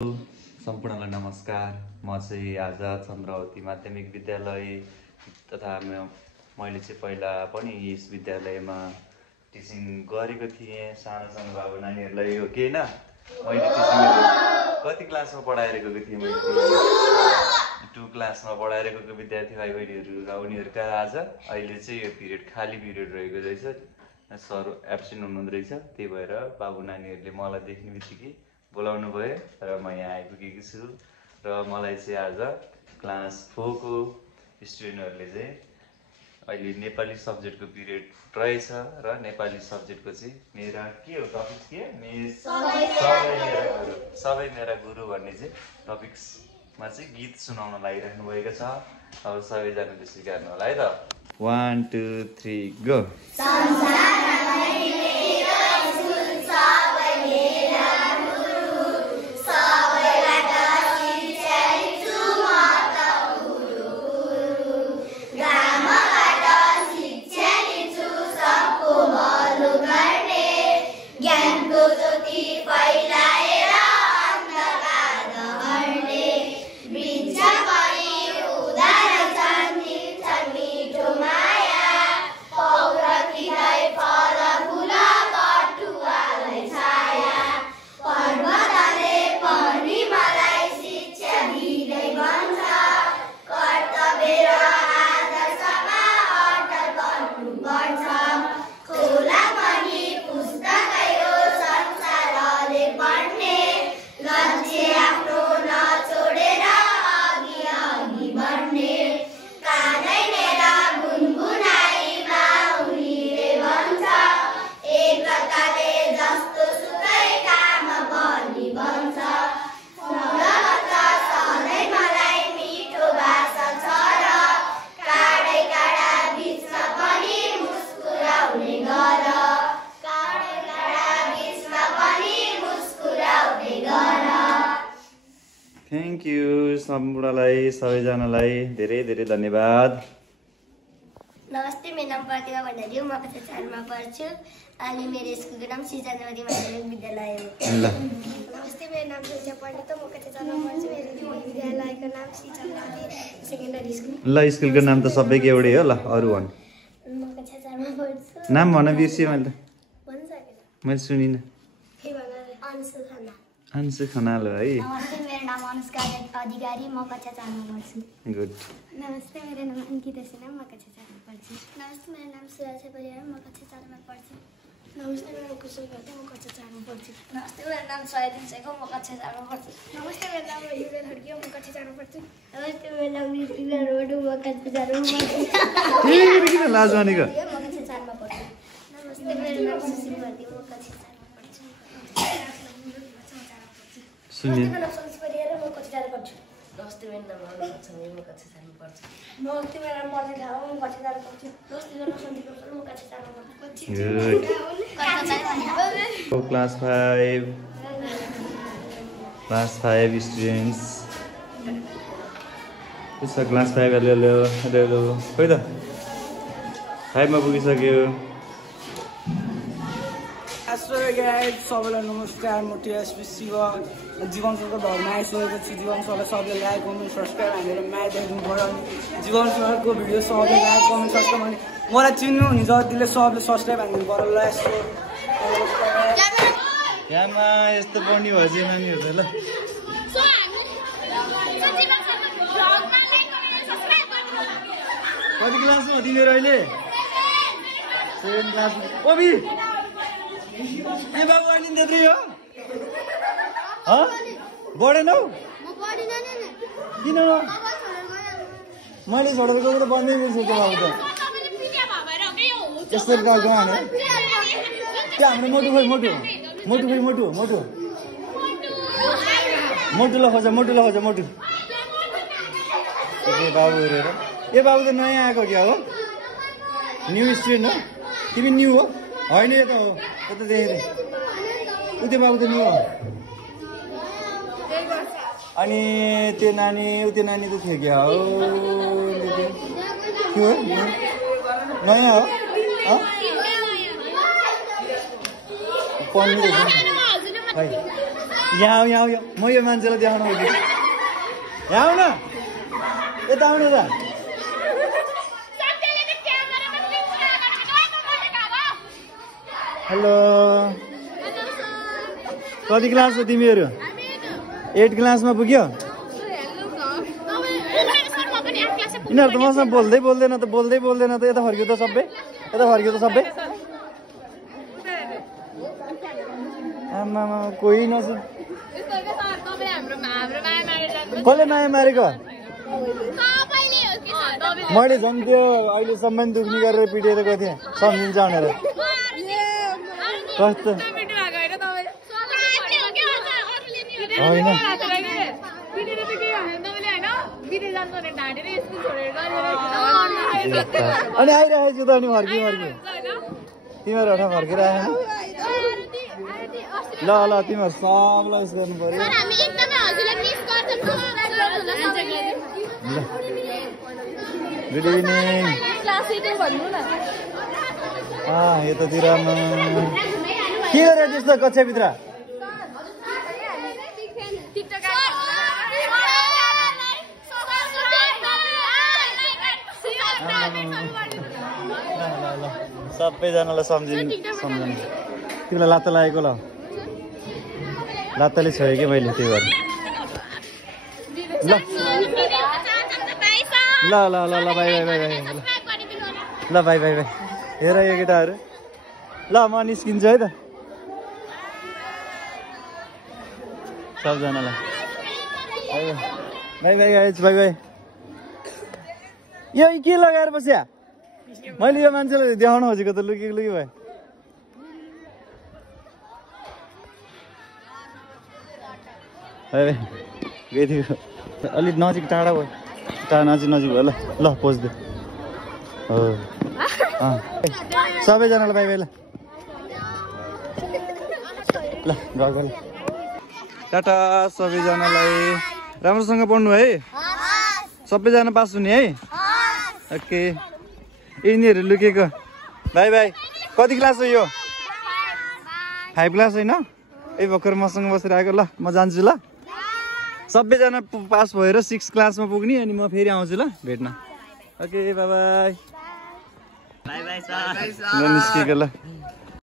सम्पूर्णलाई नमस्कार। म चाहिँ आज चन्द्रावती माध्यमिक विद्यालय तथा मैले चाहिँ पहिला पनि यस विद्यालयमा टिचिङ गरेको थिएँ। सानो बाबु नानीहरूलाई हो कि हैन, मैले टिचिङ कति क्लासमा पढाएर गएको थिएँ? मैले 2 क्लासमा पढाएर गएको विद्यार्थी भाइ बहिनीहरू र उनीहरूका आज अहिले चाहिँ यो पिरियड खाली पिरियड रहेको रहेछ। सर एब्सेन्ट हुनुहुँदो रहेछ, त्यही भएर बाबु नानीहरूले मलाई देख्ने बित्तिकै बोलाउनु भयो र म यहाँ आइपुगेको छु। र मलाई चाहिँ आज क्लास 4 को स्टुडेन्टहरूले चाहिँ अहिले नेपाली सब्जेक्टको पिरियड रहेछ र नेपाली सब्जेक्टको चाहिँ मेरा के हो टपिक्स के सबै मेरा गुरु भन्ने चाहिँ टपिक्समा चाहिँ गीत सुनाउन लागिराख्नु भएको छ। अब सबैजनाले स्वीकार्नु होला है त। 1 2 3 गो। थ्याङ्क यू सम्पूर्णलाई सबैजनालाई धेरै धेरै धन्यवाद। नमस्ते, मेरो नाम प्रतिभा भण्डारी हो। म कक्षा 4 मा पढ्छु अनि मेरो स्कुलको नाम श्री चन्द्रवती माध्यमिक विद्यालय हो। नमस्ते, मेरो नाम सुनिता पण्डित हो। म कक्षा 4 मा पढ्छु। मेरो विद्यालयको नाम श्री चन्द्रवती सेकेन्डरी स्कुल। ल स्कुलको नाम त सबैको एउटै हो। ल अरु भन्। म कक्षा 4 मा पढ्छु। नाम भन्न बिर्सिएँ मैले त। भन्न सकेन। मैले सुनिनँ। के भन? अंशु खनाल। अंशु खनाल है। नमस्ते, मेरो नाम अनुष्का अधिकारी। म कक्षा 4 मा पढ्छु। गुड। नमस्ते, मेरो नाम अंकिता सिन्हा। म कक्षा 4 मा पढ्छु। नमस्ते, मेरो नाम सुरक्षा परियार। म कक्षा 4 मा पढ्छु। नमस्ते, मेरो नाम कुशल घाटे। म कक्षा 4 मा पढ्छु। नमस्ते, मेरो नाम सयदिन शेख हो। म कक्षा 4 मा पढ्छु। नमस्ते, मेरो नाम युगल खड्की हो। म कक्षा 4 मा पढ्छु। नमस्ते, मेरो नाम ऋतिका रोड हो। म कक्षा 4 मा पढ्छु। किन लाज मानेको? म कक्षा 4 मा पढ्छु। नमस्ते, मेरो नाम सुशील भर्ती हो। म कक्षा 4 मा पढ्छु। सुनिए। नमस्ते, मेरो नाम सन्देश परियार हो। म कक्षा 4 मा पढ्छु। नमस्ते, मेरो नाम अरुण छङ हो। म कक्षा 4 मा पढ्छु। नमस्ते, मेरो नाम मर्जी थापा हो। म कक्षा 4 मा पढ्छु। नमस्ते, मेरो नाम सन्दीप प्रसाद हो। म कक्षा 4 मा पढ्छु। गुड। Class 5 students. उसको क्लास 5 हेलो खोइ त 5 मा पुगिसक्यो। सबैलाई नमस्कार। म टिएसपी शिव जीवन सरको घरमा आइसकेको छु। जीवन सरलाई सबैले लाइक कमेन्ट सब्सक्राइब हानेर म्याच हेर्नु पऱ्यो। अनि जीवन सरको भिडियो सबैले लाइक कमेन्ट सब्सक्राइब भने मलाई चिन्नु नि जतिले सबले सब्सक्राइब हान्नु पऱ्यो। ल यस्तो यहाँमा यस्तो बन्यो भएपछि नानीहरू ल कति क्लासमा हो तिमीहरू अहिले? 7 क्लास। ओबी ए बाबु अहिले त्यत्रै हो? बढेनौ? किन? मैले छोडेर गएको त बन्दै रहेछ त्यो बाबु त। यसरी गएको हाने क्या हाम्रो मोटु खोइ मोटु ल खोज मोटु ए बाबु हेरेर ए बाबु त नयाँ आएको क्या हो? न्यू स्टुडेन्ट हो? तिमी न्यू हो? होइन यो त हो। यता देखेँ उ त्यो बाबु त न्यू हो। अनि त्यो नानी त थियो क्या हो? नयाँ हो? पढ्नु खै यहाँ आऊ म यो मान्छेलाई देखाउनु हो कि यहाँ आऊ न यता आउनु त हेलो कति क्लास हो तिमीहरू 8 क्लासमा पुग्यो यिनीहरू त मसँग बोल्दैन त यता फर्क्यो त सबै आमा कोही नसु कसले माया मारेको मैले झन् त्यो अहिलेसम्म दुख्ने गरेर पिटेको थिएँ सम्झिन्छ भनेर कस्तो होइन अनि आइरहेको छु त अनि फर्की तिमीहरू एउटा फर्किरहेको ल तिमीहरू सबलाई उस गर्नु पर्यो गुड इभिनिङ यतातिर के गरेर त्यस्तो कक्षाभित्र सबैजनालाई सम्झनु तिमीलाई लात्ता लागेको लात्ताले छोयो कि मैले त्यही भएर ल बाई ल बाई हेर यो केटाहरू ल म निस्किन्छु है त सबजनालाई बाई यो के लगाएर बस्या मैले यो मान्छेलाई देखाउन खोजेको त लुकी भयो गएको थियो अलिक नजिक टाढा भयो नजिक भयो ल पोज्दै हो सबैजनालाई बाई ल गएको ल टाटा सबैजनालाई राम्रोसँग पढ्नु है सबैजना पास हुने है ओके यिनीहरू लुकेको बाई कति क्लास हो यो 5 क्लास होइन ए भर्खर मसँग बसेर आएको ल म जान्छु ल सबैजना पास भएर 6 क्लासमा पुग्ने अनि म फेरि आउँछु ल भेट्न ओके बाई निस्केको ल